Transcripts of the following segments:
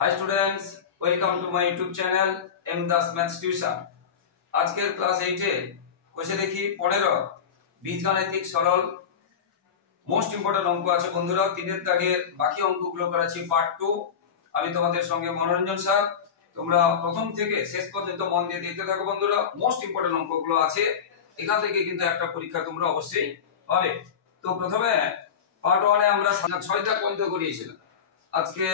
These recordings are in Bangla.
Hi students, welcome to my YouTube channel M Das Maths Tuition। আজকের ক্লাস 8 এ কোষে দেখি 15 বীজগাণিতিক সরল মোস্ট ইম্পর্টেন্ট অঙ্ক আছে বন্ধুরা। 3 এর দাগের বাকি অঙ্কগুলো করাচ্ছি পার্ট 2। আমি তোমাদের সঙ্গে মনোরঞ্জন স্যার। তোমরা প্রথম থেকে শেষ পর্যন্ত মন দিয়ে দেখতে থাকো বন্ধুরা। মোস্ট ইম্পর্টেন্ট অঙ্কগুলো আছে, এখান থেকে কিন্তু একটা পরীক্ষা তোমরা অবশ্যই পাবে। তো প্রথমে পার্ট 1 এ আমরা 6টা পর্যন্ত করিয়েছিলাম। আজকে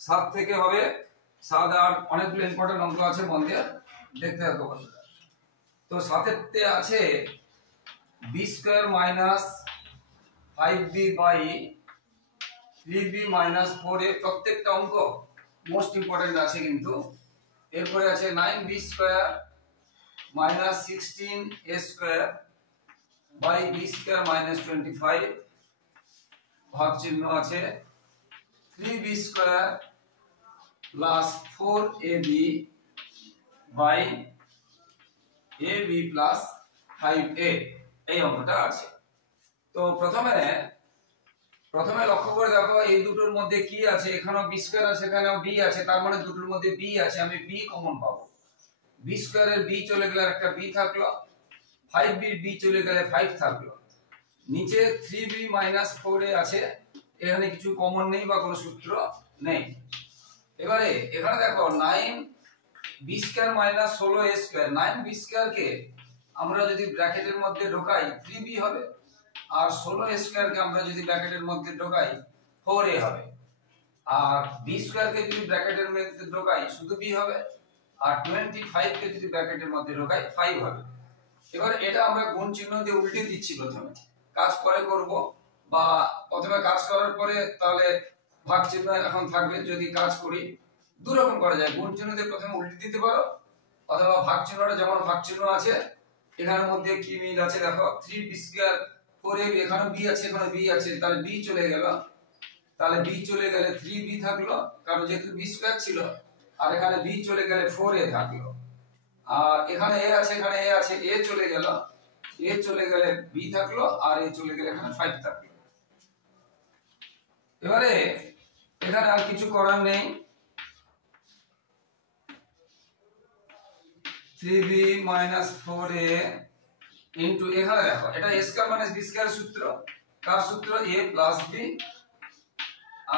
7 থেকে হবে 7 আর অনেকগুলো ইম্পর্টেন্ট অঙ্ক আছে, মন দিয়ে দেখতে থাকো বন্ধুরা। তো 7 তে আছে b square minus 5b by 3b minus 4 এর প্রত্যেকটা অঙ্ক মোস্ট ইম্পর্টেন্ট আছে কিন্তু। এরপরে আছে 9b square minus 16a square by b square minus 25 ভাগ চিহ্ন আছে 3b square plus 4ab by ab plus 5a এই অঙ্কটা আছে। তো প্রথমে লক্ষ্য করে দেখো এই দুটোর মধ্যে কি আছে, এখানেও b স্কয়ার আছে এখানেও b আছে, তার মানে দুটোর মধ্যে b আছে, আমি b কমন পাবো। b স্কয়ারের b চলে গেলে একটা b থাকলো, 5b b চলে গেলে 5 থাকলো, নিচে 3b 4a আছে, এখানে কিছু কমন নেই বা কোনো সূত্র নেই। এবারে এখানে দেখো 9b square minus 16a square, 9b square কে আমরা যদি ব্র্যাকেটের মধ্যে ঢোকাই 3b হবে, আর 16a স্কয়ার কে আমরা যদি ব্র্যাকেটের মধ্যে ঢোকাই 4a হবে, আর b স্কয়ার কে যদি ব্র্যাকেটের মধ্যে ঢোকাই শুধু b হবে, আর 25 কে যদি ব্র্যাকেটের মধ্যে ঢোকাই 5 হবে। এবার এটা আমরা গুণ চিহ্ন দিয়ে উল্টে দিচ্ছি, প্রথমে কাজ পরে করব, বা প্রথমে কাজ করার পরে তাহলে ভাগ চিহ্ন এখন থাকবে। যদি কাজ করি দুই রকম করা যায়, গুণ চিহ্ন দিয়ে প্রথমে উল্টে দিতে পারো, অথবা ভাগ চিহ্নটা যেমন ভাগ চিহ্ন আছে এখানের মধ্যে কি মিল আছে দেখো, 3b স্কয়ার 4ab, এখানে b আছে এখানে b আছে, তাহলে b চলে গেল, তাহলে b চলে গেলে 3b থাকলো, কারণ যেহেতু b স্কয়ার ছিল, আর এখানে b চলে গেলে 4a থাকলো, আর এখানে a আছে এখানে a আছে, a চলে গেল, a চলে গেলে b থাকলো, আর a চলে গেলে এখানে 5 থাকলো। এবারে এখানে আর কিছু করার নেই, 3b 4a ইনটু, এখানে দেখো এটা a square minus b square সূত্র, কার সূত্র, a প্লাস b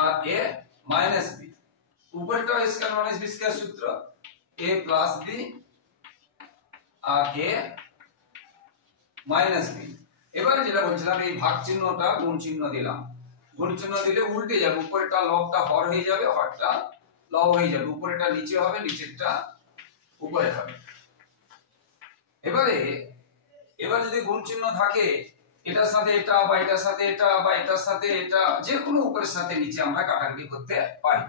আর a মাইনাস b, উপরেরটা a square minus b square সূত্র, a প্লাস b আর a মাইনাস b। এবারে যেটা বলছিলাম এই ভাগ চিহ্নটা গুণ চিহ্ন দিলাম, গুণ চিহ্ন দিলে উল্টে যাবে, উপরেরটা লবটা হর হয়ে যাবে, হরটা লব হয়ে যাবে, উপরেরটা নিচে হবে নিচেরটা উপরে হবে। এবার যদি গুণ চিহ্ন থাকে এটার সাথে এটা বা এটার সাথে এটা বা এটার সাথে এটা, যে কোনো উপরের সাথে নিচে আমরা কাটাকাটি করতে পারি।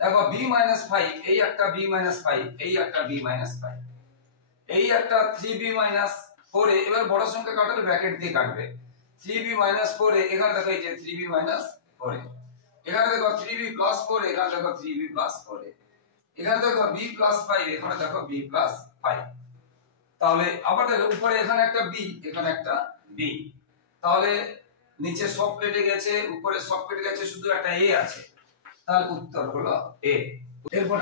দেখো b 5 এই একটা b 5, এই একটা b 5, এই একটা 3b 4a, এবার বড় সংখ্যা কাটালে ব্র্যাকেট দিয়ে কাটবে, 3b 4a, এখানে দেখো এই যে 3b 4a, এখানে দেখো 3b 4a, এখানে দেখো 3b 4a, এখানে দেখো b 5, এখানে দেখো b 5। তাহলে আবার দেখো উপরে এখানে একটা b এখানে একটা b, তাহলে নিচে সব কেটে গেছে, উপরে সব কেটে গেছে, শুধু একটা a আছে, তাহলে উত্তর হলো a। এরপর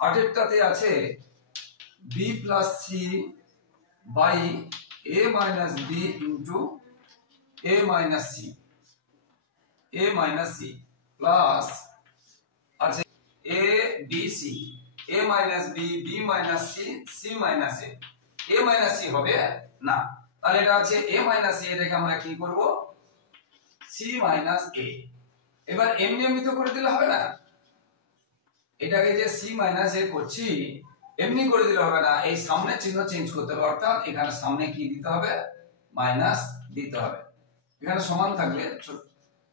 8টাতে আছে b plus c by a minus b into a minus c, plus আছে a b c, a minus b, b minus c, c minus a, a minus c হবে না, তাহলে এটা আছে a minus a, এটাকে আমরা কি করব, c minus a। এবার এমনি তো করে দিলে হবে না, এটাকে যে c minus a করছি এমনি করে দিলে হবে না, এই সামনে চিহ্ন চেঞ্জ করতে হবে, অর্থাৎ এখানে সামনে কি দিতে হবে, মাইনাস দিতে হবে, এখানে সমান থাকলে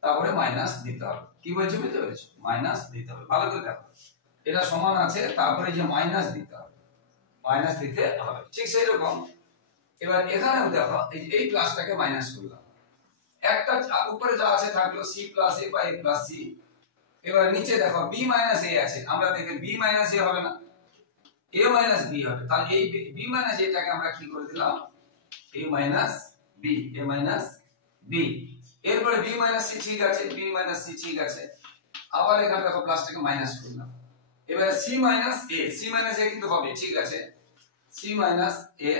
তারপরে মাইনাস দিতে হবে। কি বলছি বুঝতে পেরেছো, মাইনাস দিতে হবে, ভালো করে দেখো, এটা সমান আছে তারপরে যে মাইনাস দিতে হবে, মাইনাস দিতে হবে, ঠিক সেই রকম। এবার এখানেও দেখো এই প্লাসটাকে মাইনাস করলাম, একটা উপরে যা আছে থাকলো c প্লাস a বা a প্লাস c, এবার নিচে দেখো b মাইনাস a আছে, আমরা দেখে b মাইনাস a হবে না, a মাইনাস b হবে, তাহলে এই b মাইনাস a টাকে আমরা কি করে দিলাম, a মাইনাস b। এরপরে b মাইনাস c ঠিক আছে, b মাইনাস c ঠিক আছে, আবার এখানে দেখো প্লাসটাকে মাইনাস করলাম। এবারে c মাইনাস a কিন্তু হবে, ঠিক আছে, c মাইনাস a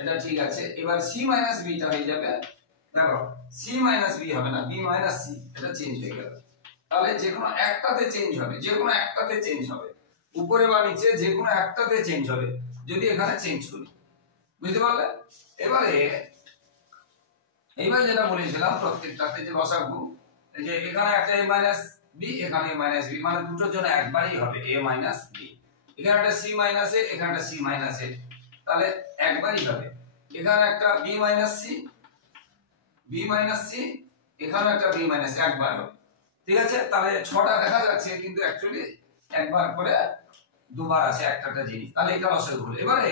এটা ঠিক আছে। এবার c মাইনাস b টা হয়ে যাবে, দেখো c মাইনাস b হবে না, b মাইনাস c, এটা চেঞ্জ হয়ে গেল। তাহলে যে কোনো একটাতে চেঞ্জ হবে, যে কোনো একটাতে চেঞ্জ হবে, উপরে বা নিচে যে কোনো একটাতে চেঞ্জ হবে যদি এখানে চেঞ্জ করি, বুঝতে পারলে? এইবার যেটা বলেছিলাম প্রত্যেকটাতে যে লসাগু, এই যে এখানে একটা a মাইনাস b, এখানে a মাইনাস b, মানে দুটোর জন্য একবারই হবে a মাইনাস b। এখানে একটা c মাইনাস a, এখানে একটা c মাইনাস a, তাহলে একবারই হবে। এখানে একটা b মাইনাস c, এখানে একটা b মাইনাস একবার হবে, ঠিক আছে। তাহলে ছটা দেখা যাচ্ছে কিন্তু অ্যাকচুয়ালি একবার করে দুবার আছে একটা জিনিস, তাহলে এটা লসাগু হলো। এবারে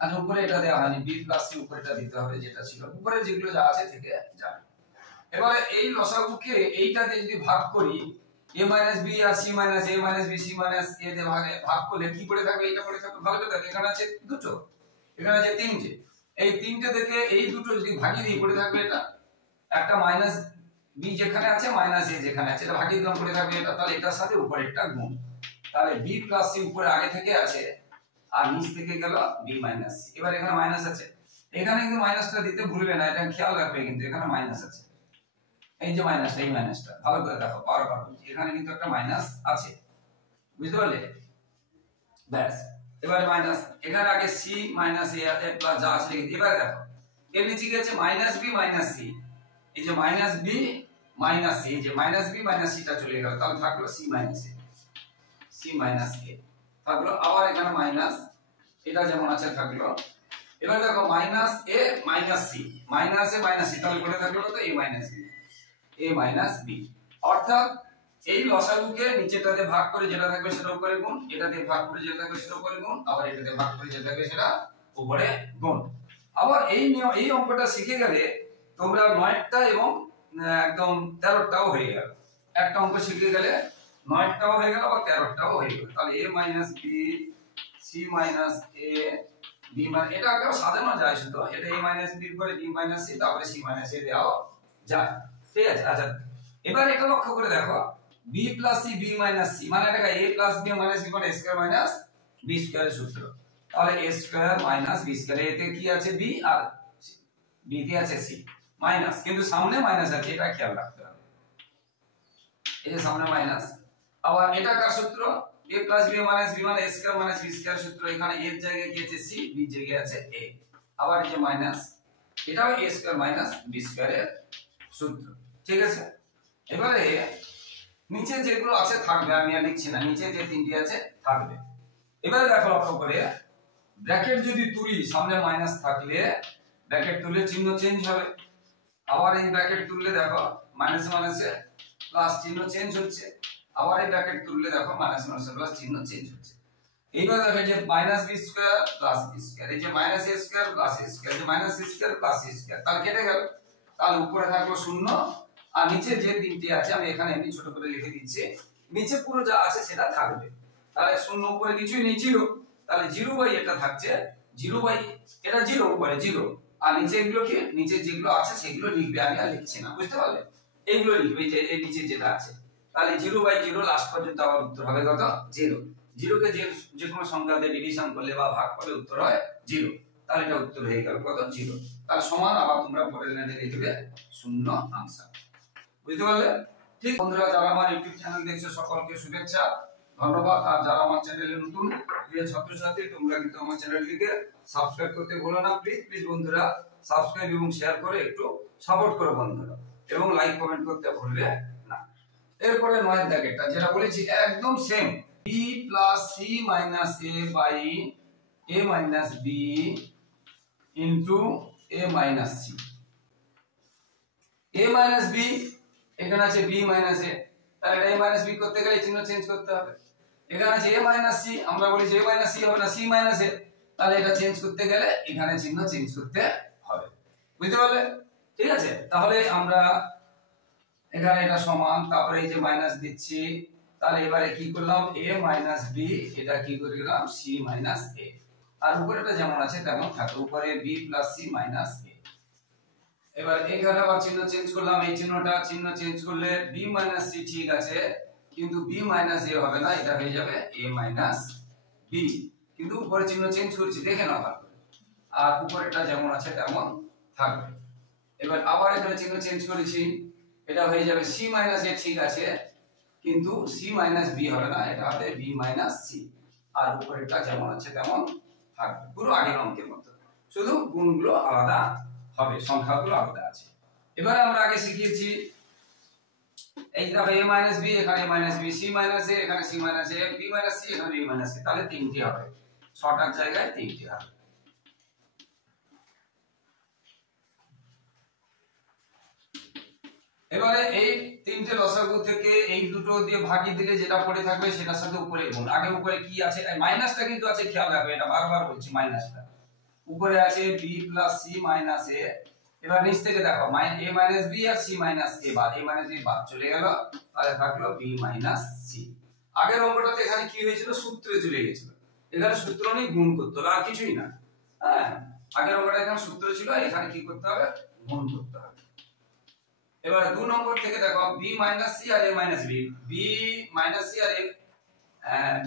আচ্ছা উপরে এটা দেওয়া হয়নি, b প্লাস c উপরে এটা দিতে হবে, যেটা ছিল উপরে যেগুলো যা আছে থেকে যাবে। এবারে এই লসাগুকে এইটাতে যদি ভাগ করি, a মাইনাস b আর c minus a minus b c minus a তে ভাগ করলে কি পড়ে থাকবে? এটা পড়ে থাকবে, ভালো করে দেখো এখানে আছে দুটো, এখানে আছে তিনটে, এই তিনটে থেকে এই দুটো যদি ভাগিয়ে দিই পড়ে থাকবে এটা একটা মাইনাস b যেখানে আছে মাইনাস a যেখানে আছে, এটা ভাগিয়ে দিলাম পড়ে থাকবে এটা। তাহলে এটার সাথে উপরেরটা গুণ, তাহলে b প্লাস c উপরে আগে থেকে আছে আর নিচ থেকে গেল b মাইনাস c। এবার এখানে মাইনাস আছে, এখানে কিন্তু মাইনাসটা দিতে ভুলবে না, এটা খেয়াল রাখবে, কিন্তু এখানে মাইনাস আছে, এই যে মাইনাসটা, এই মাইনাসটা ভালো করে দেখো, বারবার বলছি এখানে কিন্তু একটা মাইনাস আছে, বুঝতে পারলে? ব্যাস, এবারে মাইনাস, এখানে আগে c মাইনাস a আছে প্লাস যা আছে লিখে। এবারে দেখো এর নিচে কি আছে? মাইনাস b মাইনাস c, এই যে মাইনাস b মাইনাস c, এই যে মাইনাস b মাইনাস c টা চলে গেল, তাহলে থাকলো c মাইনাস a, থাকলো। আবার এখানে মাইনাস, এটা যেমন আছে থাকলো। এবার দেখো minus a minus c, minus a minus c, তাহলে পড়ে থাকলো কত? a minus b। অর্থাৎ এই লসাগুকে নিচেটাতে ভাগ করে যেটা থাকবে সেটা উপরে গুণ, এটাতে ভাগ করে যেটা থাকবে সেটা উপরে গুণ, আবার এটাতে ভাগ করে যেটা থাকবে সেটা উপরে গুণ। আবার এই নিয়ম, এই অঙ্কটা শিখে গেলে তোমরা 9টা এবং একদম 13টাও হয়ে গেল। একটা অঙ্ক শিখে গেলে 9টাও হয়ে গেল আবার 13টাও হয়ে গেল। তাহলে a minus b, c minus a, b মানে এটা আগে সাজানো যায়, শুধু এটা a মাইনাস b এর পরে b মাইনাস c, তারপরে c মাইনাস a দেওয়া যায়, ঠিক আছে। আচ্ছা এবার এটা লক্ষ্য করে দেখো, b plus c b minus c, মানে এটা a plus b minus c মানে a স্কয়ার মাইনাস b স্কয়ারের সূত্র। তাহলে a square minus b square, এতে কি আছে? b, আর b তে আছে c মাইনাস, কিন্তু সামনে মাইনাস আছে, এটা খেয়াল রাখতে হবে, এই যে সামনে মাইনাস। আবার এটা কার সূত্র? a plus b minus b মানে a square minus b square সূত্র। এখানে a এর জায়গায় কি আছে? c, b এর জায়গায় আছে a। আবার এই যে মাইনাস, এটাও a স্কয়ার মাইনাস b স্কয়ারের সূত্র, ঠিক আছে। এবারে নিচে যেগুলো আছে থাকবে, আমি আর লিখছি না, নিচে যে তিনটি আছে থাকবে। এবারে দেখো লক্ষ্য করে, ব্র্যাকেট যদি তুলি সামনে মাইনাস থাকলে ব্র্যাকেট তুললে চিহ্ন চেঞ্জ হবে। আবার এই ব্র্যাকেট তুললে দেখো মাইনাস মাইনাসে প্লাস চিহ্ন চেঞ্জ হচ্ছে, আবার এই ব্র্যাকেট তুললে দেখো মাইনাস মাইনাসে প্লাস চিহ্ন চেঞ্জ হচ্ছে। এইবার দেখো যে minus b square plus b square, এই যে minus a square plus a square, এই যে minus c square plus c square, তাহলে কেটে গেল। তাহলে উপরে থাকলো শূন্য, আর নিচে যে তিনটি আছে আমি এখানে এমনি ছোট করে লিখে দিচ্ছি, নিচে পুরো যা আছে সেটা থাকবে। তাহলে শূন্য উপরে কিছুই নেই, 0, তাহলে 0 এটা থাকছে, 0 এটা 0 উপরে 0, আর নিচে এগুলো কি? নিচে যেগুলো আছে সেগুলো লিখবে, আমি আর লিখছি না, বুঝতে পারলে? এইগুলো লিখবে, যে এই নিচে যেটা আছে। তাহলে 0/0 লাস্ট পর্যন্ত আবার উত্তর হবে কত? 0। 0 কে যে কোনো সংখ্যা দিয়ে ডিভিশন করলে বা ভাগ করলে উত্তর হয় 0, তাহলে এটা উত্তর হয়ে গেল কত? 0। তার সমান আবার তোমরা পরের লাইনে লিখবে 0 आंसर, বুঝতে পারলে? ঠিক বন্ধুরা, যারা আমার ইউটিউব চ্যানেল দেখছো সকলকে শুভেচ্ছা, ধন্যবাদ। আর যারা আমার চ্যানেলে নতুন প্রিয় ছাত্রছাত্রী, তোমরা কিন্তু আমার চ্যানেলটিকে সাবস্ক্রাইব করতে ভুলো না, প্লিজ বন্ধুরা সাবস্ক্রাইব এবং শেয়ার করে একটু সাপোর্ট করো বন্ধুরা, এবং লাইক কমেন্ট করতে ভুলবে না। এরপরে 9 ব্র্যাকেটটা যেটা বলেছি একদম same, b plus c minus a by a minus b into a minus c। a minus b, এখানে আছে b মাইনাস a, তাহলে এটা a মাইনাস b করতে গেলে চিহ্ন চেঞ্জ করতে হবে। এখানে আছে a মাইনাস c, আমরা বলি যে a মাইনাস c হবে না, c মাইনাস a, তাহলে এটা চেঞ্জ করতে গেলে এখানে চিহ্ন চেঞ্জ করতে হবে, বুঝতে পারলে? ঠিক আছে, তাহলে আমরা এখানে এটা সমান, তারপরে এই যে মাইনাস দিচ্ছি, তাহলে এবারে কি করলাম? a মাইনাস b, এটা কি করে দিলাম? c মাইনাস a, আর উপরেটা যেমন আছে তেমন থাকে, উপরে b plus c minus a। এবার এখানে আবার চিহ্ন চেঞ্জ করলাম, এই চিহ্ন চেঞ্জ করলে b মাইনাস c ঠিক আছে, কিন্তু b মাইনাস a হবে না, এটা হয়ে যাবে a মাইনাস b। কিন্তু উপরে চিহ্ন চেঞ্জ করেছি, দেখে নাও ভালো করে। আর উপরেটা যেমন আছে তেমন থাকবে। এবার আবার এখানে চিহ্ন চেঞ্জ করেছি, এটা হয়ে যাবে c মাইনাস a, ঠিক আছে, কিন্তু c মাইনাস b হবে না, এটা হবে b মাইনাস c। আর উপরেরটা যেমন আছে তেমন থাকবে, পুরো আগের অঙ্কের মতো, শুধু গুণগুলো আলাদা হবে, সংখ্যাগুলো আলাদা আছে। এবারে আমরা আগে শিখিয়েছি এই দেখো a মাইনাস b, এখানে a minus b, c minus a, এখানে c minus a, b minus c, এখানে b মাইনাস c, তাহলে তিনটি হবে, ছটার জায়গায় তিনটি হবে। এবারে এই তিনটে লসাগু থেকে এই দুটো দিয়ে ভাগিয়ে দিলে যেটা পড়ে থাকবে সেটার সাথে উপরে গুণ। আগে উপরে কি আছে, মাইনাসটা কিন্তু আছে, খেয়াল রাখবে, এটা বারবার বলছি, মাইনাসটা উপরে আছে b plus c minus a। এবার নিচ থেকে দেখো a মাইনাস b আর c মাইনাস a বাদ, a মাইনাস b বাদ চলে গেল, তাহলে থাকলো b মাইনাস c। আগের অঙ্কটাতে এখানে কি হয়েছিল, সূত্রে চলে গিয়েছিল, এখানে সূত্র নেই, গুণ করতে হবে, আর কিছুই না। হ্যাঁ, আগের অঙ্কটা এখানে সূত্র ছিল, এখানে কি করতে হবে, গুণ করতে হবে। এবার 2 নম্বর থেকে দেখো b মাইনাস c আর a minus b, b minus c আর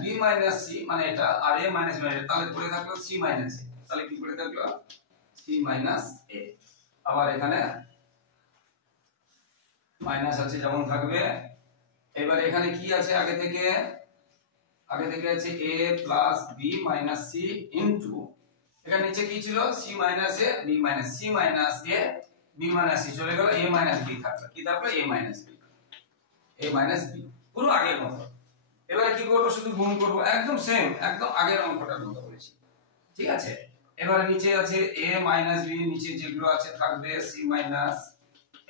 b মাইনাস c মানে এটা, আর a মাইনাস b, তাহলে পড়ে থাকলো c মাইনাস a, তাহলে কি পড়ে থাকলো c মাইনাস a। আবার এখানে মাইনাস আছে যেমন থাকবে। এবার এখানে কি আছে, আগে থেকে আছে a plus b minus c into, এখানে নিচে কি ছিল, c minus a b minus c minus a b minus c, চলে গেল a মাইনাস b থাকলো, কি থাকলো a মাইনাস b, পুরো আগের মতো। এবারে কি করব, শুধু গুণ করব, একদম সেম, একদম আগের অঙ্কটার মতো বলেছি, ঠিক আছে। এবারে নিচে আছে a মাইনাস b, নিচে যেগুলো আছে থাকবে c মাইনাস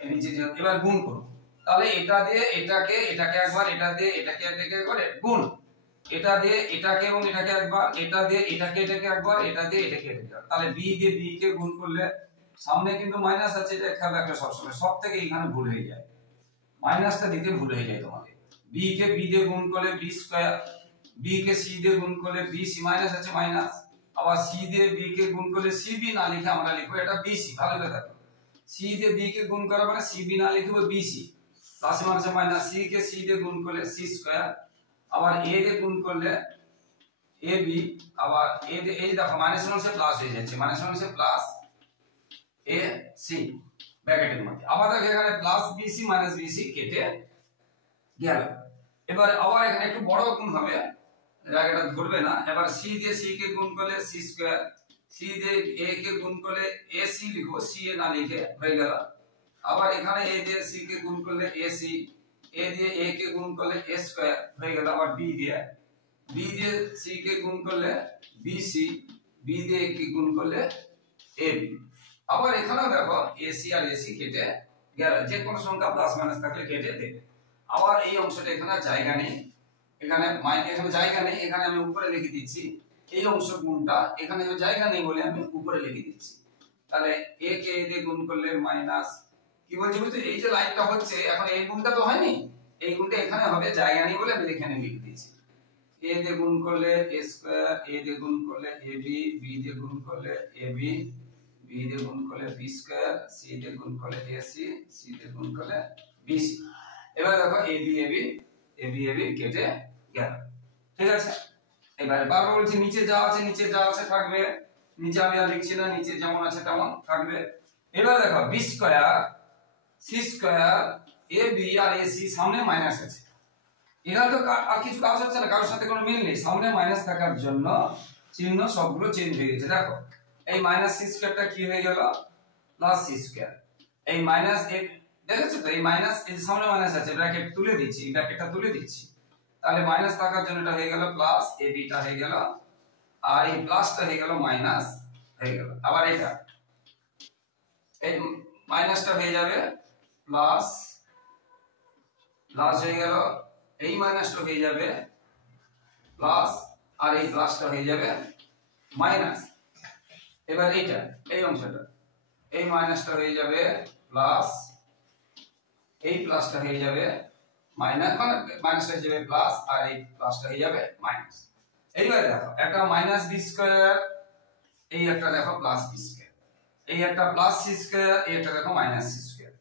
এর নিচে যে, এবার গুণ করব, তাহলে এটা দিয়ে এটাকে একবার, এটা দিয়ে এটাকে একবার গুণ, এটা দিয়ে এটাকে এবং এটাকে একবার, এটা দিয়ে এটাকে একবার, এটা দিয়ে এটাকে একবার, তাহলে b দিয়ে b কে গুণ করলে, সামনে কিন্তু মাইনাস আছে, এটা খেয়াল রাখবে সবসময়, সব থেকে এখানে ভুল হয়ে যায়, মাইনাসটা দিতে ভুল হয়ে যায় তোমাদের। b কে b দিয়ে গুণ করলে b স্কয়ার, b কে c দিয়ে গুণ করলে b c, মাইনাস আছে মাইনাস, আবার c দিয়ে b কে গুণ করলে cb না লিখে আমরা লিখব এটা bc, ভালো করে দেখো, c দিয়ে b কে গুণ করা মানে cb না লিখব bc, plus minus minus, c কে c দিয়ে গুণ করলে c স্কয়ার, আবার a দিয়ে গুণ করলে ab, আবার a দিয়ে, এই দেখো মাইনাস মাইনাসে প্লাস হয়ে যাচ্ছে, মাইনাস মাইনাসে প্লাস ac ব্র্যাকেটের মধ্যে, আবার দেখো এখানে প্লাস bc মাইনাস bc কেটে গেল। এবার আবার এখানে একটু বড় গুণ হবে, জায়গাটা ধরবে না, এবার c দিয়ে c কে গুণ করলে c স্কয়ার, c দিয়ে a কে গুণ করলে ac লিখো, c a না লিখে হয়ে গেল। আবার এখানে a দিয়ে c কে গুণ করলে ac, a দিয়ে a কে গুণ করলে a স্কয়ার হয়ে গেল। আবার b দিয়ে c কে গুণ করলে bc, b দিয়ে a কে গুণ করলে ab। আবার এখানেও দেখো ac আর ac কেটে গেল, যে কোনো সংখ্যা প্লাস মাইনাস থাকলে কেটে দেবে। আবার এই অংশটা এখানে জায়গা নেই, এখানে জায়গা নেই, এখানে আমি উপরে লিখে দিচ্ছি, এই অংশ গুণটা এখানে জায়গা নেই বলে আমি উপরে লিখে দিচ্ছি, তাহলে a কে a দিয়ে গুণ করলে মাইনাস, কি বলছি বুঝতে, এই যে লাইনটা হচ্ছে এখন এই গুণটা তো হয়নি, এই গুণটা এখানে হবে, জায়গা নেই বলে আমি এখানে লিখে দিয়েছি, a দিয়ে গুণ করলে a স্কয়ার, a দিয়ে গুণ করলে ab, b দিয়ে গুণ করলে ab, b দিয়ে গুণ করলে b স্কয়ার, c দিয়ে গুণ করলে ac, c দিয়ে গুণ করলে bc। এবার দেখো ab কেটে গেল, ঠিক আছে। এবারে বারবার বলছি, নিচে যা আছে থাকবে, নিচে আমি আর লিখছি না, নিচে যেমন আছে তেমন থাকবে। এবার দেখো b square c square ab আর ac, সামনে মাইনাস আছে, এখানে তো আর কিছু কাজ হচ্ছে না, কারোর সাথে কোনো মিল নেই, সামনে মাইনাস থাকার জন্য চিহ্ন সবগুলো চেঞ্জ হয়ে গেছে। দেখো এই মাইনাস c স্কয়ারটা কি হয়ে গেল, প্লাস c স্কয়ার, এই মাইনাস দেখেছো তো, এই মাইনাস, এই সামনে মাইনাস আছে, ব্র্যাকেট তুলে দিচ্ছি, ব্র্যাকেটটা তুলে দিচ্ছি, তাহলে মাইনাস থাকার জন্য এটা হয়ে গেল প্লাস, ab টা হয়ে গেল, আর এই প্লাসটা হয়ে গেল মাইনাস হয়ে গেল। আবার এটা এই মাইনাসটা হয়ে যাবে প্লাস হয়ে গেল, এই মাইনাসটা হয়ে যাবে প্লাস, আর এই প্লাসটা হয়ে যাবে মাইনাস। এবার এইটা, এই অংশটা, এই মাইনাসটা হয়ে যাবে প্লাস, এই প্লাসটা হয়ে যাবে মাইনাস, মানে মাইনাসটা হয়ে যাবে প্লাস, আর এই প্লাসটা হয়ে যাবে মাইনাস। এইবার দেখো একটা মাইনাস বি স্কয়ার, এই একটা দেখো প্লাস বি স্কয়ার, এই একটা প্লাস সি স্কয়ার, এই একটা দেখো মাইনাস সি স্কয়ার,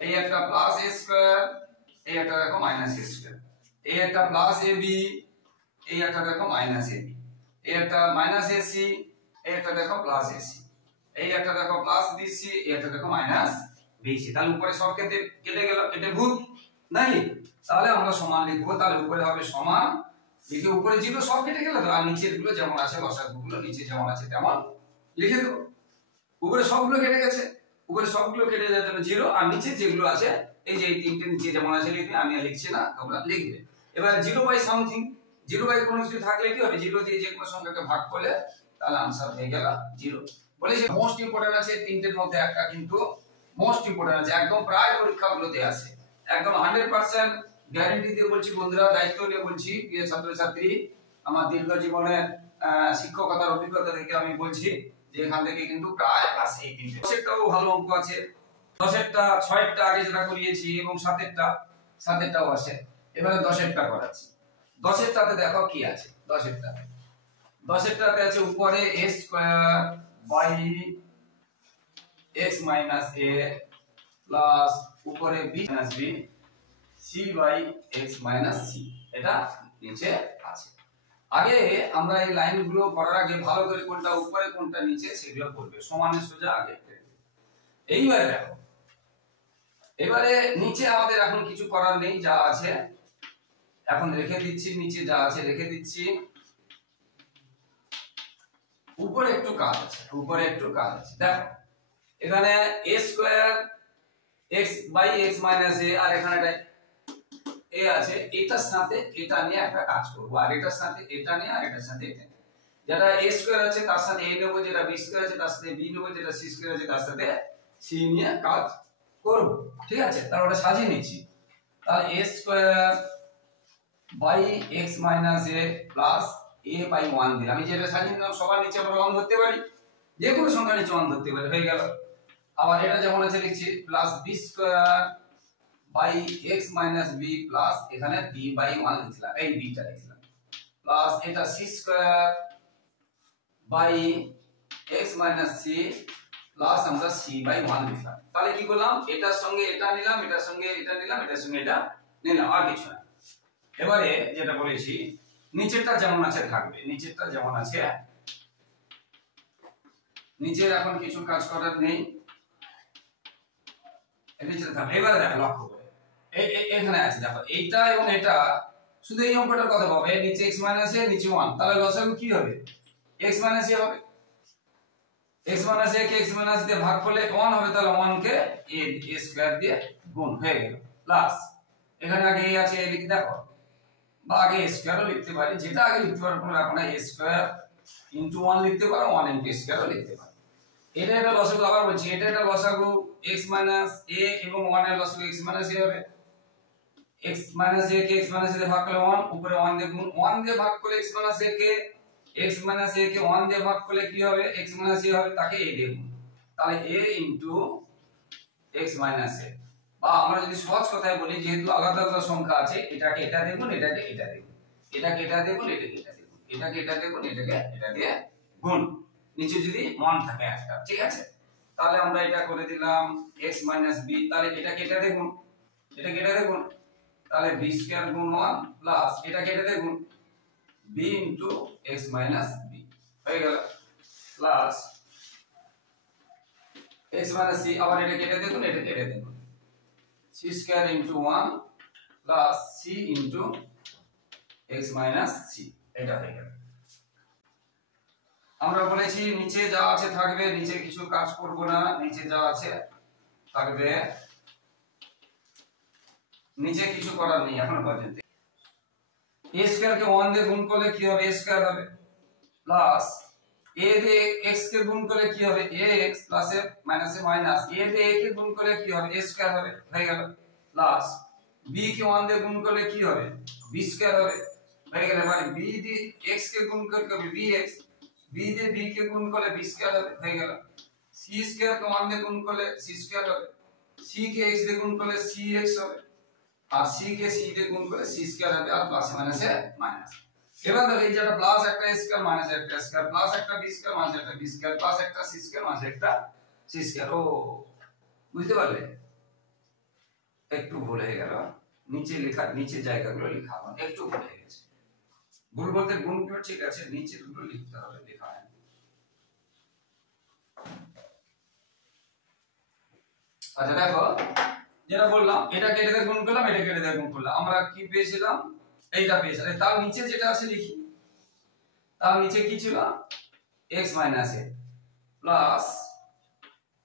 এই একটা প্লাস এ স্কয়ার, এই একটা দেখো মাইনাস এ স্কয়ার। এই একটা প্লাস এ বি, এই একটা দেখো মাইনাস এ বি, এই একটা মাইনাস এ সি, এই একটা দেখো প্লাস এ সি, এই একটা দেখো প্লাস বি সি, এই একটা দেখো মাইনাস বি সি। তাহলে উপরে সব কেটে কেটে গেল, কেটে ভূত নাকি? তাহলে আমরা সমান লিখবো। তাহলে উপরে হবে সমান, লিখে উপরে জিরো সব কেটে গেল, আর নিচের গুলো যেমন আছে লসাগুলো নিচে যেমন আছে তেমন লিখে দেবো। উপরে সবগুলো কেটে গেছে, উপরে সবগুলো কেটে যাওয়ার জন্য জিরো, আর নিচে যেগুলো আছে এই যে এই তিনটে নিচে যেমন আছে লিখবে, আমি আর লিখছি না, তোমরা লিখবে। এবার zero by something, zero by কোনো কিছু থাকলে কি হবে, জিরো দিয়ে যে কোনো সংখ্যাকে ভাগ করলে তাহলে आंसर হয়ে গেল জিরো। বলেছি মোস্ট ইম্পর্টেন্ট আছে তিনটের মধ্যে একটা কিন্তু মোস্ট ইম্পর্টেন্ট আছে, একদম প্রায় পরীক্ষাগুলোতে আসে, একদম 100% গ্যারান্টি দিয়ে বলছি বন্ধুরা, দায়িত্ব নিয়ে বলছি, প্রিয় ছাত্রছাত্রী, আমার দীর্ঘ জীবনের শিক্ষকতার অভিজ্ঞতা থেকে আমি বলছি যে এখান থেকে কিন্তু প্রায় আসে এই তিনটে। 10টাও ভালো অঙ্ক আছে, 10টা 6টা আগে যেটা করিয়েছি এবং 7টাও আসে। এবারে 10টা করাচ্ছি। 10টাতে দেখো কি আছে, 10টাতে আছে উপরে a square by x minus a plus উপরে b minus b c by x minus c, এটা নিচে আছে। আগে আমরা এই লাইনগুলো করার আগে ভালো করে কোনটা উপরে কোনটা নিচে সেগুলো করবে, সমানে সোজা আগে। এইবারে দেখো, এবারে নিচে আমাদের এখন কিছু করার নেই, যা আছে এখন রেখে দিচ্ছি, নিচে যা আছে রেখে দিচ্ছি। উপরে একটু কাজ আছে, উপরে একটু কাজ আছে। দেখো এখানে a square x by x minus a, আর এখানে a আছে, এটার সাথে এটা নিয়ে একটা কাজ করব, আর এটার সাথে এটা নিয়ে, আর এটার সাথে এটা নিয়ে। যেটা a স্কয়ার আছে তার সাথে a নেব, যেটা b স্কয়ার আছে তার সাথে b নেব, যেটা c স্কয়ার আছে তার সাথে c নিয়ে কাজ করব। ঠিক আছে, তাহলে ওটা সাজিয়ে নিচ্ছি। তাহলে a square by x minus a plus a by 1 দিলাম। আমি যেটা সাজিয়ে নিলাম সবার নিচে আমরা 1 ধরতে পারি, যে কোনো সংখ্যা নিচে 1 ধরতে পারি, হয়ে গেল। আবার এটা যেমন আছে লিখছি plus b square by x minus b plus এখানে b বাই 1 লিখলাম, এই b টা লিখলাম, প্লাস এটা c square by x minus c plus আমরা c বাই 1 লিখলাম। তাহলে কি করলাম, এটার সঙ্গে এটা নিলাম, এটার সঙ্গে এটা নিলাম, এটার সঙ্গে এটা নিলাম, আর কিছু না। এবারে যেটা বলেছি নিচেরটা যেমন আছে থাকবে, নিচেরটা যেমন আছে, নিচের এখন কিছু কাজ করার নেই, নিচের থাকবে। এবারে দেখো লক্ষ্য করে এখানে আছে, দেখো এইটা এবং এটা শুধু এই অঙ্কটার কথা পাবে, নিচে x মাইনাস a নিচে 1, তাহলে লসাগু কি হবে, x মাইনাস a হবে। x minus a K x minus দিয়ে ভাগ করলে 1 হবে, তাহলে 1 কে a স্কয়ার দিয়ে গুণ হয়ে গেল, প্লাস এখানে আগে a আছে, a লিখে দেখো, বা আগে a স্কয়ারও লিখতে পারি, যেটা আগে লিখতে পারো কোনো ব্যাপার না, a স্কয়ার ইনটু 1 লিখতে পারো, 1 ইনটু স্কয়ারও লিখতে পারো। এটা লসাগু, আবার বলছি এটা লসাগু x মাইনাস a এবং 1 এর লসাগু x মাইনাস a হবে। x minus a K x minus a দিয়ে ভাগ করলে 1, উপরে 1 দিয়ে গুণ, 1 দিয়ে ভাগ করলে x মাইনাস a কে 1 দিয়ে ভাগ করলে কি হবে, x মাইনাস a হবে, তাকে a দিয়ে গুণ, তাহলে a into x minus a। বা আমরা যদি সহজ কথায় বলি, যেহেতু আলাদা আলাদা সংখ্যা আছে, এটাকে এটা দিয়ে গুণ, এটাকে এটা দিয়ে গুণ, এটাকে এটা দিয়ে গুণ, এটাকে এটা দিয়ে গুণ, এটাকে এটা দিয়ে গুণ, এটাকে এটা দিয়ে গুণ, নিচে যদি 1 থাকে একটা, ঠিক আছে। তাহলে আমরা এটা করে দিলাম x মাইনাস b, তাহলে এটাকে এটা দিয়ে গুণ, এটাকে এটা দিয়ে গুণ, তাহলে b স্কয়ার গুণ 1 প্লাস এটাকে এটা দিয়ে গুণ b into x minus b হয়ে গেল, প্লাস x মাইনাস c, আবার এটা কেটে দিয়ে গুণ, এটা কেটে দিয়ে গুণ, c square into 1 plus c into x minus c, এটা হয়ে গেল। আমরা বলেছি নিচে যা আছে থাকবে, নিচে কিছু কাজ করব না, নিচে যা আছে থাকবে, নিচে কিছু করার নেই এখন পর্যন্ত। a স্কয়ার কে 1 দিয়ে গুণ করলে কি হবে, a স্কয়ার হবে, প্লাস a দিয়ে x কে গুণ করলে কি হবে, ax plus a minus a minus a দিয়ে a কে গুণ করলে কি হবে, a স্কয়ার হবে, হয়ে গেল, প্লাস b কে 1 দিয়ে গুণ করলে কি হবে, b স্কয়ার হবে, হয়ে গেল। মানে b দিয়ে x কে গুণ করলে হবে bx, b দিয়ে b কে গুণ করলে b স্কয়ার হবে, হয়ে গেল। c স্কয়ার কে 1 দিয়ে গুণ করলে c স্কয়ার হবে, c কে x দিয়ে গুণ করলে cx হবে, আর c কে c দিয়ে গুণ করলে c স্কয়ার হবে, আর প্লাস মাইনাসে মাইনাস। এবার দেখো এই যে একটা প্লাস একটা স্কয়ার মাইনাস একটা স্কয়ার, প্লাস একটা b স্কয়ার মাইনাস একটা b স্কয়ার, প্লাস একটা c স্কয়ার মাইনাস একটা c স্কয়ার, ও বুঝতে পারলে, একটু ভুল হয়ে গেল, নিচে লেখা নিচে জায়গাগুলো লেখা হবে একটু ভুলে গেছে ভুল বলতে গুণগুলো ঠিক আছে নিচে গুলো লিখতে হবে লেখা হয় আচ্ছা দেখো যেটা বললাম এটা কেটে দিয়ে গুণ করলাম এটা কেটে দিয়ে গুণ করলাম আমরা কি পেয়েছিলাম এইটা পেয়েছিলাম তার নিচে যেটা আছে লিখি তার নিচে কি ছিল x - a প্লাস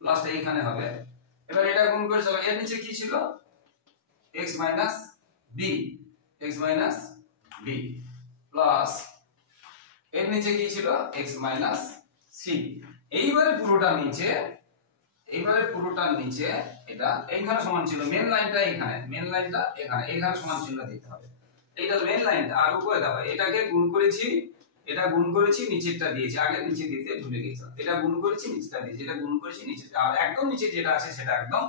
প্লাসটা এখানে হবে এবার এটা গুণ করে চলো এর নিচে কি ছিল x - b x - b plus এর নিচে কি ছিল x - c এইবারে পুরোটার নিচে এটা এইখানে সমান ছিল মেন লাইনটা এখানে মেন লাইনটা এখানে সমান চিহ্ন দিতে হবে এইটা মেন লাইনটা আর উপরে দাও এটাকে গুণ করেছি এটা গুণ করেছি নিচেরটা দিয়েছি আগে নিচে দিতে ভুলে গেছিলাম এটা গুণ করেছি নিচেরটা দিয়েছি এটা গুণ করেছি নিচেরটা আর একদম নিচে যেটা আছে সেটা একদম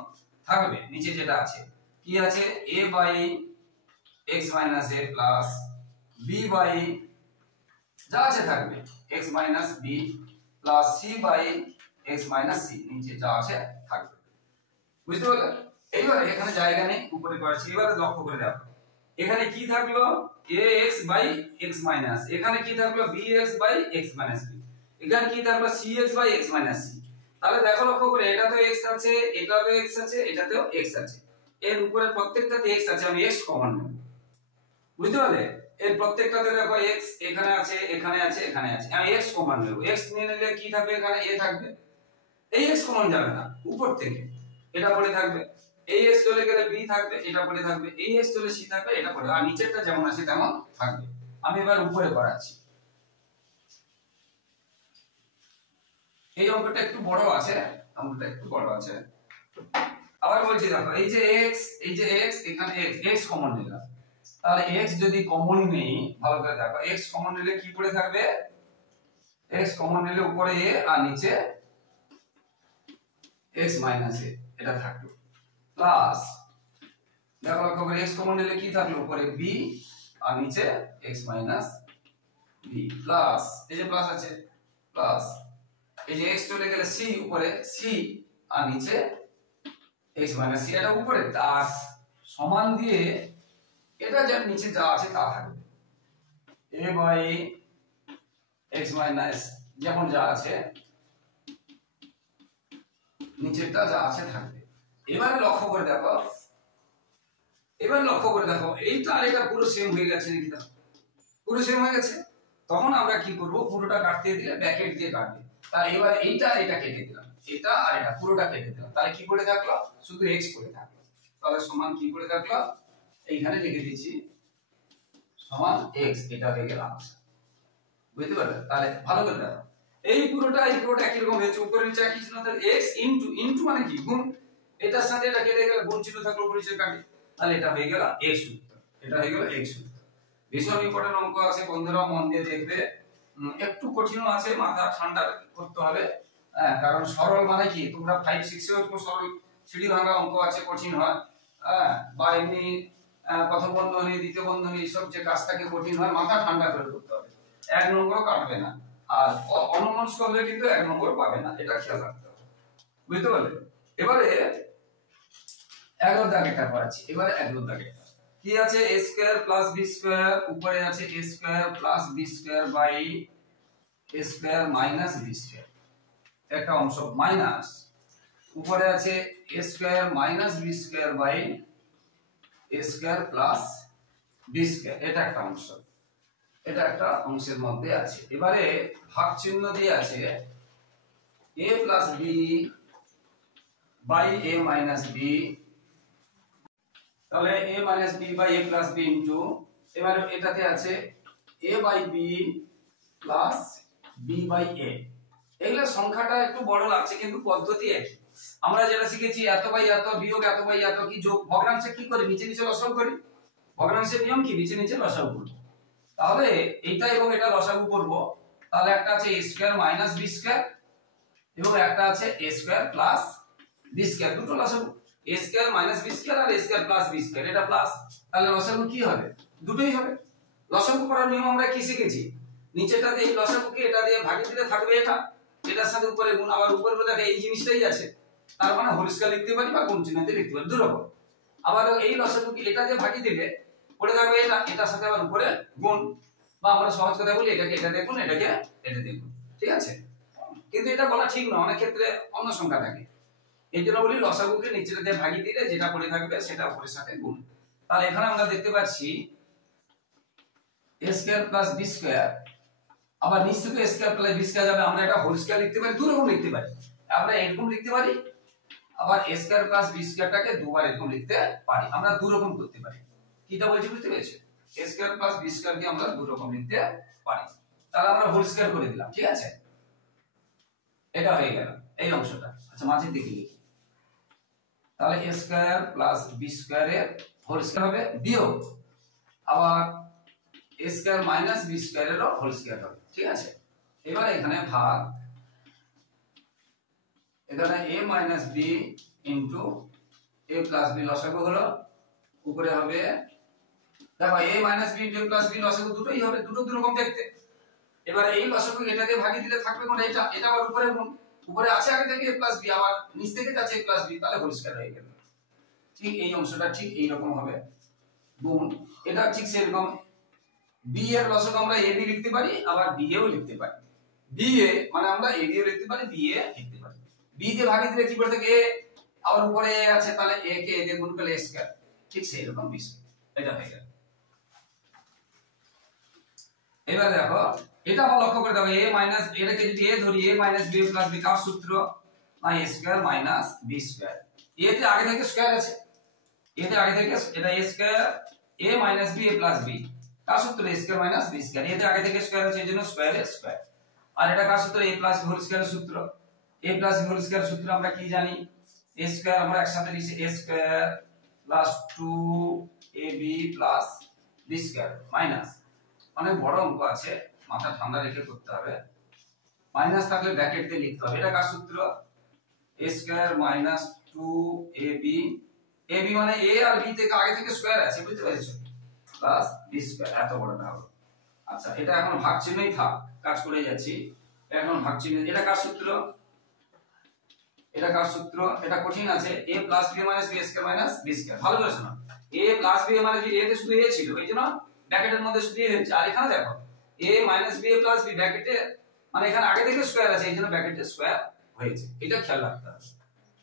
থাকবে নিচে যেটা আছে কি আছে a by x - a plus b by যা আছে থাকবে x - b plus c by x - c নিচে যা আছে থাকবে বুঝতে পারলে এইবারে এখানে জায়গা নেই উপরে করেছি এবারে লক্ষ্য করে দেখো এখানে কি থাকলো ax বাই x মাইনাস এখানে কি থাকলো bx by x minus b এখানে কি থাকলো cx by x minus c তাহলে দেখো লক্ষ্য করে এটা তো x আছে এটাও x আছে এটাতেও x আছে এর উপরে প্রত্যেকটাতে x আছে আমি x কমন নেব বুঝতে পারলে এর প্রত্যেকটাতে দেখো x এখানে আছে এখানে আছে এখানে আছে আমি x কমন নেব x নিয়ে নিলে কি থাকবে এখানে a থাকবে এই x কমন যাবে না উপর থেকে এটা পড়ে থাকবে এই x চলে গেলে b থাকবে এটা পড়ে থাকবে এই x চলে c থাকবে এটা পড়ে আর নিচেরটা যেমন আছে তেমন থাকবে আমি এবার উপরে করাচ্ছি এই অঙ্কটা একটু বড় আছে আবার বলছি দেখো এই যে x এখানে x কমন নিলাম তাহলে x যদি কমন নেই ভালো করে দেখো x কমন নিলে কি পড়ে থাকবে x কমন নিলে উপরে a আর নিচে x মাইনাস a এটা থাকলো প্লাস দেখো লক্ষ্য করে x কমন নিলে কি থাকলো উপরে b আর নিচে x মাইনাস b প্লাস এই যে প্লাস আছে প্লাস এই যে x চলে গেলে c উপরে c আর নিচে x মাইনাস c এটা উপরে তার সমান দিয়ে এটা যার নিচে যা আছে তা থাকবে a বাই x মাইনাস যেমন যা আছে নিচেরটা যা আছে থাকবে এবারে লক্ষ্য করে দেখো এইটা আর এটা পুরো সেম হয়ে গেছে নাকি দেখো পুরো সেম হয়ে গেছে তখন আমরা কি করব পুরোটা কাটতে দিলে ব্র্যাকেট দিয়ে কাটবে তাহলে এবারে এইটা আর এটা কেটে দিলাম এটা আর এটা পুরোটা কেটে দিলাম তাহলে কি পড়ে থাকলো শুধু x পড়ে থাকলো তাহলে সমান কি পড়ে থাকলো এইখানে লিখে দিয়েছি সমান x এটা হয়ে গেল আনসার বুঝতে পারলে তাহলে ভালো করে দেখো এই পুরোটা একই রকম হয়েছে উপরে নিচে একই চিহ্ন তাহলে x ইনটু মানে কি গুণ এটার সাথে এটা কেটে গেলে গুণ চিহ্ন থাকলো উপরে নিচে কাটি তাহলে এটা হয়ে গেল x সূত্র এটা হয়ে গেল x সূত্র ভীষণ ইম্পর্টেন্ট অঙ্ক আছে বন্ধুরা মন দিয়ে দেখবে একটু কঠিন আছে মাথা ঠান্ডা করতে হবে কারণ সরল মানে কি তোমরা 5 6 এর উপর সরল সিঁড়ি ভাঙা অঙ্ক আছে কঠিন হয় বা এমনি প্রথম বন্ধনী দ্বিতীয় বন্ধনী এইসব যে কাজটাকে কঠিন হয় মাথা ঠান্ডা করে করতে হবে এক নম্বরও কাটবে না আর অনমনস্ক হলে কিন্তু এক নম্বর পাবে না এটা খেয়াল রাখতে হবে বুঝতে পারলে এবারে 11 দাগেরটা করাচ্ছি এবারে 11 দাগেরটা কি আছে a square plus b square উপরে আছে a square plus b square by a square minus b square একটা অংশ মাইনাস উপরে আছে a square minus b square by a square plus b square এটা একটা অংশের মধ্যে আছে এবারে ভাগ চিহ্ন দিয়ে আছে a plus b by a minus b তাহলে a minus b by a plus b into এবারে এটাতে আছে a by b plus b by a এগুলা সংখ্যাটা একটু বড় লাগছে কিন্তু পদ্ধতি একই আমরা যেটা শিখেছি এত বাই এত বিয়োগ এত বাই এত কি যোগ ভগ্নাংশে কি করি নিচে নিচে লসাগু করি ভগ্নাংশের নিয়ম কি নিচে নিচে লসাগু করব তাহলে এইটা এবং এটা লসাগু করব তাহলে একটা আছে a square minus b square এবং একটা আছে a square plus b square দুটো লসাগু a square minus b square আর a square plus b square এটা প্লাস তাহলে লসাগু কি হবে দুটোই হবে লসাগু করার নিয়ম আমরা কি শিখেছি নিচেটা দিয়ে লসাগুকে এটা দিয়ে ভাগ দিলে থাকবে এটা এটার সাথে উপরে গুণ আবার উপরে দেখো এই জিনিসটাই আছে তার মানে হোল স্কয়ার লিখতে পারি বা গুণ চিহ্ন দিয়ে লিখতে পারি দুটো আবার এই লসাগুকে এটা দিয়ে ভাগি দিলে পড়ে থাকবে এটা, এটার সাথে আবার উপরে গুণ, বা আমরা সহজ কথা বলি এটাকে এটা দেখুন, এটাকে এটা দেখুন, ঠিক আছে। কিন্তু এটা বলা ঠিক না, অনেক ক্ষেত্রে অন্য সংখ্যা থাকে, এই জন্য বলি লসাগুকে নিচেটা দিয়ে ভাগি দিলে যেটা পড়ে থাকবে সেটা উপরের সাথে গুণ। তাহলে এখানে আমরা দেখতে পাচ্ছি a square plus b square, আবার নিচ থেকে a square plus b square যাবে, আমরা এটা হোল স্কয়ার লিখতে পারি, দুই রকম লিখতে পারি, আমরা এরকম লিখতে পারি, আবার a স্কয়ার প্লাস b স্কয়ারটাকে দুবার এরকম লিখতে পারি, আমরা দুই রকম করতে পারি। কিটা বলছি বুঝতে পেরেছো? a স্কয়ার প্লাস b স্কয়ারকে আমরা দুই রকম লিখতে পারি, তাহলে আমরা হোল স্কয়ার করে দিলাম, ঠিক আছে, এটা হয়ে গেল এই অংশটা। আচ্ছা মাঝের দিকে লিখি, তাহলে a স্কয়ার প্লাস b স্কয়ারের হোল স্কয়ার হবে বিয়োগ, আবার a স্কয়ার মাইনাস b স্কয়ারেরও হোল স্কয়ার হবে, ঠিক আছে। এবার এখানে ভাগ, এখানে a minus b into a plus b লসাগু হলো, উপরে হবে দেখো a minus b into a plus b লসাগু দুটোই হবে, দুটো দুই রকম দেখতে। এবার এই লসাগু এটা দিয়ে ভাগি দিলে থাকবে কোন এটা, এটা আবার উপরে গুণ, উপরে আছে আগে থেকে a প্লাস b, আবার নিচ থেকে যাচ্ছে a প্লাস b, তাহলে হোল স্কয়ার হয়ে গেল। ঠিক এই অংশটা ঠিক এই রকম হবে গুণ, এটা ঠিক সেরকম b এর লসাগু আমরা ab লিখতে পারি, আবার b এও লিখতে পারি, b এ মানে আমরা ab ও লিখতে পারি, b এ লিখতে পারি। b দিয়ে ভাগি দিলে কি পড়ে থাকে a, আবার উপরে a আছে, তাহলে a কে a দিয়ে গুণ করলে a স্কয়ার, ঠিক সেই রকম b স্কয়ার, এটা হয়ে গেল। এবার দেখো এটা আমরা লক্ষ্য করে দেখো a মাইনাস, এটাকে যদি a ধরি a minus b plus b কার সূত্র, না a square minus b square, a তে আগে থেকে স্কয়ার আছে, a তে আগে থেকে এটা a square a minus b a plus b কার সূত্র a square minus b square, a তে আগে থেকে স্কয়ার আছে এজন্য স্কয়ার এর স্কয়ার, আর এটা কার সূত্র a plus b whole square সূত্র, a plus b whole square সূত্র আমরা কি জানি, a স্কয়ার আমরা একসাথে লিখছি a square plus 2ab plus b square minus, অনেক বড় অঙ্ক আছে, মাথা ঠান্ডা রেখে করতে হবে, মাইনাস থাকলে ব্র্যাকেট দিয়ে লিখতে হবে, এটা কার সূত্র a square minus 2ab, ab মানে a আর b থেকে আগে থেকে স্কয়ার আছে, বুঝতে পেরেছো, প্লাস b স্কয়ার, এত বড়টা হবে। আচ্ছা এটা এখন ভাগ চিহ্নই থাক, কাজ করে যাচ্ছি, এখন ভাগ চিহ্ন, এটা কার সূত্র, এটা কার সূত্র, এটা কঠিন আছে, a plus b minus b square minus b square, ভালো করে শোনো, a প্লাস b মানে a তে শুধু a ছিল, এইজন্য ব্র্যাকেটের মধ্যে শুধু a হচ্ছে, আর এখানে দেখো a minus b plus b ব্র্যাকেটে মানে এখানে আগে থেকে স্কয়ার আছে, এইজন্য ব্র্যাকেটে স্কয়ার হয়েছে, এটা খেয়াল রাখতে হবে,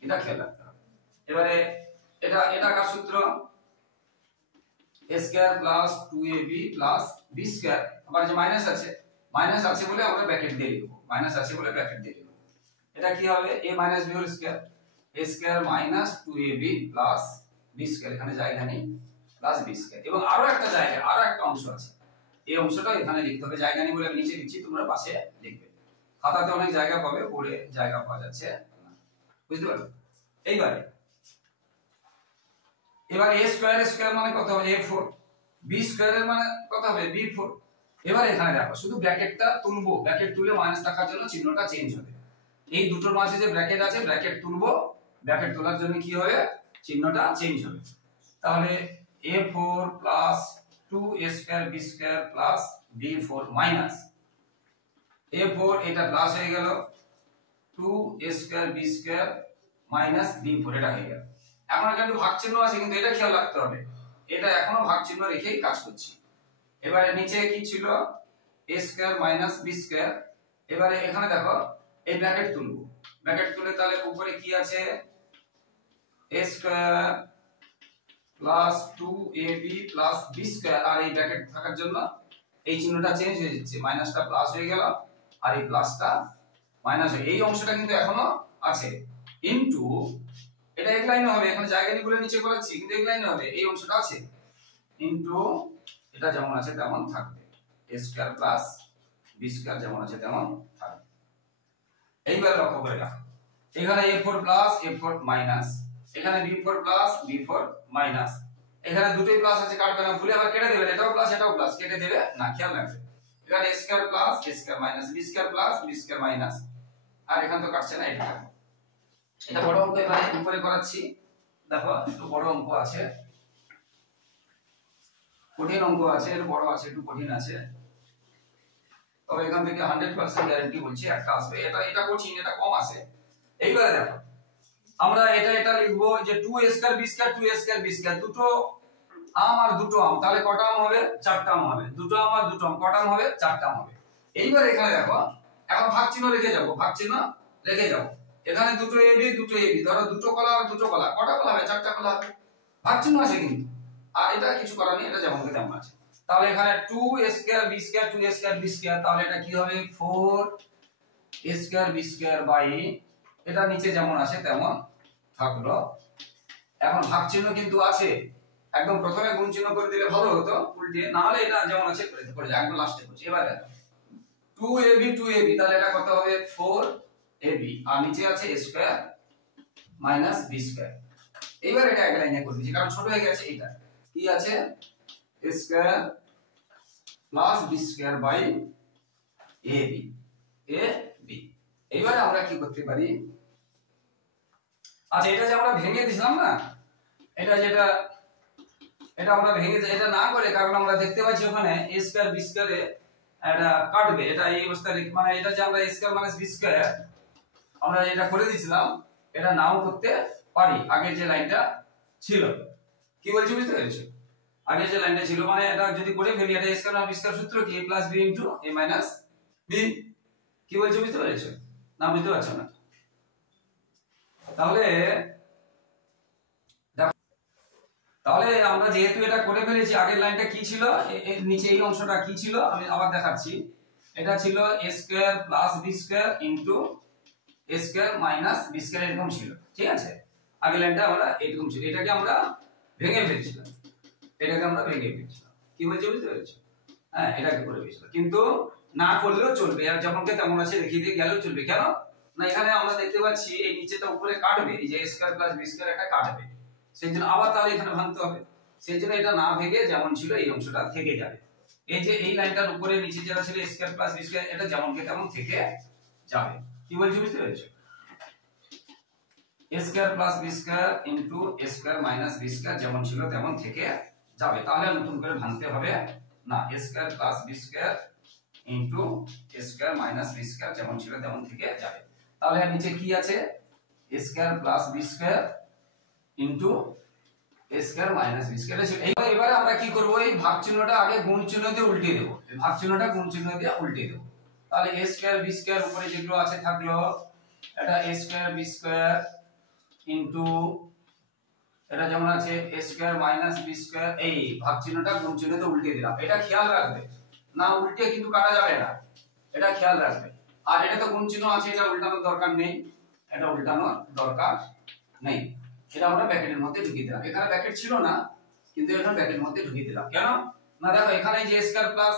এটা খেয়াল রাখতে হবে। এবারে এটা এটা কার সূত্র, a square plus 2ab plus b square, আবার যে মাইনাস আছে বলে আমরা ব্র্যাকেট দিয়ে লিখব, মাইনাস আছে বলে ব্র্যাকেট দিয়ে লিখব, এটা কি হবে a minus b whole square, a square minus 2ab plus b square, এখানে জায়গা নেই, প্লাস b স্কয়ার, এবং আরো একটা জায়গা, আরো একটা অংশ আছে, এই অংশটা এখানে লিখতে হবে, জায়গা নেই বলে আমি নিচে দিচ্ছি, তোমরা পাশে লিখবে, খাতাতে অনেক জায়গা পাবে, পড়ে জায়গা পাওয়া যাচ্ছে, বুঝতে পারলে। এবার a স্কয়ার মানে কত হবে a4, b স্কয়ারের মানে কত হবে b4। এবার এখানে দেখো শুধু ব্র্যাকেটটা তুলবো, ব্র্যাকেট তুলে মাইনাস থাকার জন্য চিহ্নটা চেঞ্জ হবে, এই দুটোর মাঝে যে ব্র্যাকেট আছে ব্র্যাকেট তুলবো, ব্র্যাকেট তোলার জন্য কি হবে চিহ্নটা চেঞ্জ হবে, তাহলে a4 plus 2a square b square plus b4 minus a4, এটা প্লাস হয়ে গেল 2a square b square minus b4, এটা হয়ে গেল। এখন কিন্তু ভাগ চিহ্ন আছে, কিন্তু এটা খেয়াল রাখতে হবে, এটা এখনো ভাগ চিহ্ন রেখেই কাজ করছি। এবারে নিচে কি ছিল a square minus b square, এবারে এখানে দেখো এই ব্র্যাকেট তুলবো, ব্র্যাকেট তুলে তাহলে উপরে কি আছে a square plus 2ab plus b square, আর এই ব্র্যাকেট থাকার জন্য এই চিহ্নটা চেঞ্জ হয়ে যাচ্ছে, মাইনাসটা প্লাস হয়ে গেল আর এই প্লাসটা মাইনাস হয়ে, এই অংশটা কিন্তু এখনো আছে, ইনটু এটা এক লাইনে হবে, এখানে জায়গা নেই বলে নিচে করেছি, কিন্তু এক লাইনে হবে, এই অংশটা আছে, ইনটু এটা যেমন আছে তেমন থাকবে, a square plus b square যেমন আছে তেমন থাকবে। এইবার লক্ষ্য করে রাখো, এখানে a4 প্লাস a4 মাইনাস, এখানে b4 প্লাস b4 মাইনাস, এখানে দুটোই প্লাস আছে, কাটবে না, ভুলে আবার কেটে দেবে, এটাও প্লাস কেটে দেবে না, খেয়াল রাখবে, এখানে a square plus a square minus, b square plus b square minus, আর এখানে তো কাটছে না, এটা থাকবে। এটা বড় অঙ্ক এবারে উপরে করাচ্ছি, দেখো একটু বড় অঙ্ক আছে, কঠিন অঙ্ক আছে, এর বড় আছে, একটু কঠিন আছে, তবে এখান থেকে 100% গ্যারান্টি বলছি একটা আসবে, এটা কঠিন, এটা কম আছে। এইবারে দেখো আমরা এটা লিখবো যে 2a square b square 2a square b square, দুটো আম আর দুটো আম, তাহলে কটা আম হবে? চারটা আম হবে। দুটো আম আর দুটো আম, কটা আম হবে? চারটা আম হবে। এইবার এখানে দেখো, এখন ভাগ চিহ্ন রেখে যাব, ভাগ চিহ্ন রেখে যাব। এখানে দুটো ab, দুটো ab, ধরো দুটো কলা আর দুটো কলা, কটা কলা হবে? চারটা কলা হবে। ভাগ চিহ্ন আছে কিন্তু, আর এটা কিছু করার নেই, এটা যেমন তেমন আছে। তাহলে এখানে 2a square b square 2a square b square, তাহলে এটা কি হবে? 4a square b square by, এটা নিচে যেমন আছে তেমন থাকলো। এখন ভাগ চিহ্ন কিন্তু আছে, একদম প্রথমে গুণ চিহ্ন করে দিলে ভালো হতো, উল্টে না হলে এটা যেমন আছে করে যাও, একদম লাস্টে করছি। এবার দেখো 2ab 2ab, তাহলে এটা কত হবে? 4ab, আর নিচে আছে a square minus b square. এইবার এটা এক লাইনে করে দিয়েছি, কারণ ছোট হয়ে গেছে। এটা কি আছে? a square plus b square by ab, ab। এইবারে আমরা কি করতে পারি? আচ্ছা, এটা যে আমরা ভেঙে দিছিলাম না, এটা আমরা ভেঙে এটা না করে, কারণ আমরা দেখতে পাচ্ছি ওখানে a স্কয়ার b স্কয়ারে এটা কাটবে, এটা এই অবস্থায় মানে এটা যে আমরা a square minus b square আমরা এটা করে দিয়েছিলাম, এটা নাও করতে পারি। আগের যে লাইনটা ছিল, কি বলছি বুঝতে পেরেছো? আগে যে লাইনটা ছিল, মানে এটা যদি করে ফেলি, এটা a square minus b square সূত্র কি? a plus b into a minus b। কি বলছি বুঝতে পেরেছো না? বুঝতে পারছো না? তাহলে আমরা যেহেতু এটা করে ফেলেছি, আগের লাইনটা কি ছিল, এর নিচে এই অংশটা কি ছিল আমি আবার দেখাচ্ছি। এটা ছিল a square plus b square into a square minus b square, এরকম ছিল, ঠিক আছে? আগের লাইনটা আমরা এরকম ছিল, এটাকে আমরা ভেঙে ফেলছিলাম, কি বলছি বুঝতে পেরেছো? হ্যাঁ, এটাকে করে ফেলছিলাম, কিন্তু না করলেও চলবে, আর যেমনকে তেমন আছে দেখিয়ে দিয়ে গেলেও চলবে। কেন না? এখানে আমরা দেখতে পাচ্ছি এই নিচেটা উপরে কাটবে, এই যে a square plus b square একটা কাটবে, সেই জন্য আবার তাহলে এখানে ভাঙতে হবে। সেই জন্য এটা না ভেঙে যেমন ছিল এই অংশটা থেকে যাবে। এই যে এই লাইনটার উপরে নিচে যেটা ছিল a square plus b square, এটা যেমনকে তেমন থেকে যাবে। কি বলছি বুঝতে পেরেছো? a square plus b square into a square minus b square যেমন ছিল তেমন থেকে যাবে, তাহলে নতুন করে ভাঙতে হবে না। a square plus b square into a square minus b square যেমন ছিল তেমন থেকে যাবে। তাহলে এর নিচে কি আছে? a square plus b square into a square minus b square. এবারে আমরা কি করব? এই ভাগ চিহ্নটা আগে গুণ চিহ্ন দিয়ে উল্টে দেব, এই ভাগ চিহ্নটা গুণ চিহ্ন দিয়ে উল্টে দেব। তাহলে a স্কয়ার b স্কয়ার উপরে যেগুলো আছে থাকলো, এটা a square b square into এটা যেমন আছে a square minus b square, এই ভাগ চিহ্নটা গুণ চিহ্ন দিয়ে উল্টে দিলাম। এটা খেয়াল রাখবে, না উল্টে কিন্তু কাটা যাবে না, এটা খেয়াল রাখবে। আর এটা তো গুণ চিহ্ন আছে, এটা উল্টানোর দরকার নেই, এটা উল্টানোর দরকার নেই। এটা আমরা ব্র্যাকেটের মধ্যে ঢুকিয়ে দিলাম, এখানে ব্র্যাকেট ছিল না কিন্তু এখানে ব্র্যাকেটের মধ্যে ঢুকিয়ে দিলাম। কেন না? দেখো এখানে যে a square plus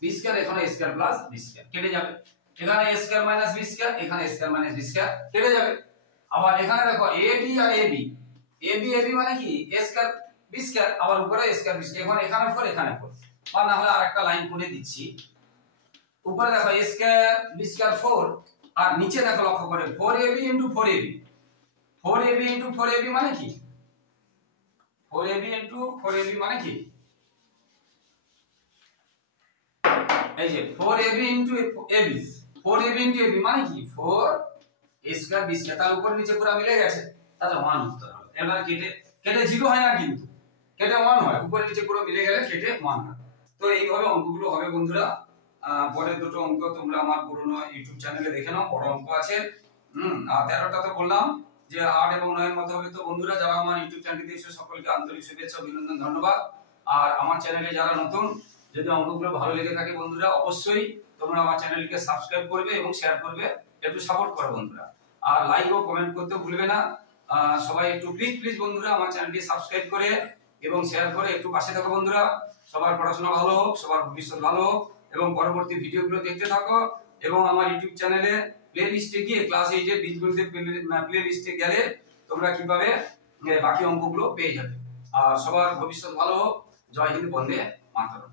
b square, এখানে a square plus b square কেটে যাবে, এখানে a square minus b square, এখানে a square minus b square কেটে যাবে। আবার এখানে দেখো ab আর ab, ab মানে কি? a স্কয়ার b স্কয়ার, আবার উপরে a স্কয়ার b স্কয়ার, এখন এখানে 4 এখানে 4, বা না হলে আরেকটা লাইন করে দিচ্ছি। উপরে দেখো a স্কয়ার b স্কয়ার 4, আর নিচে দেখো লক্ষ্য করে 4ab into 4ab, 4ab into 4ab মানে কি? 4ab ইনটু 4ab মানে কি? এই যে 4ab into ab, 4ab into ab মানে কি? 4a স্কয়ার b স্কয়ার, তার উপর নিচে পুরো মিলে গেছে, তাহলে 1 উত্তর হবে। এবার কেটে 0 হয় না, কিন্তু কেটে 1 হয়, উপর নিচে পুরো মিলে গেলে কেটে 1 হয়। তো এইভাবে অঙ্কগুলো হবে বন্ধুরা। পরের দুটো অঙ্ক তোমরা আমার পুরনো ইউটিউব চ্যানেলে দেখে নাও, বড় অঙ্ক আছে। আর 13টা তো বললাম যে 8 এবং 9 এর মতো হবে। তো বন্ধুরা যারা আমার ইউটিউব চ্যানেলটি দেখছো সকলকে আন্তরিক শুভেচ্ছা অভিনন্দন ধন্যবাদ। আর আমার চ্যানেলে যারা নতুন, যদি অঙ্কগুলো ভালো লেগে থাকে বন্ধুরা অবশ্যই তোমরা আমার চ্যানেলকে সাবস্ক্রাইব করবে এবং শেয়ার করবে, একটু সাপোর্ট করো বন্ধুরা। আর লাইক ও কমেন্ট করতে ভুলবে না। সবাই একটু প্লিজ বন্ধুরা আমার চ্যানেলটি সাবস্ক্রাইব করে এবং শেয়ার করে একটু পাশে থাকো বন্ধুরা। সবার পড়াশোনা ভালো হোক, সবার ভবিষ্যৎ ভালো হোক, এবং পরবর্তী ভিডিওগুলো দেখতে থাকো। এবং আমার ইউটিউব চ্যানেলে প্লে লিস্টে গিয়ে ক্লাস 8 এর বীজগণিতের প্লে লিস্টে গেলে তোমরা কিভাবে বাকি অঙ্কগুলো পেয়ে যাবে। আর সবার ভবিষ্যৎ ভালো হোক। জয় হিন্দ, বন্দে মাতরম।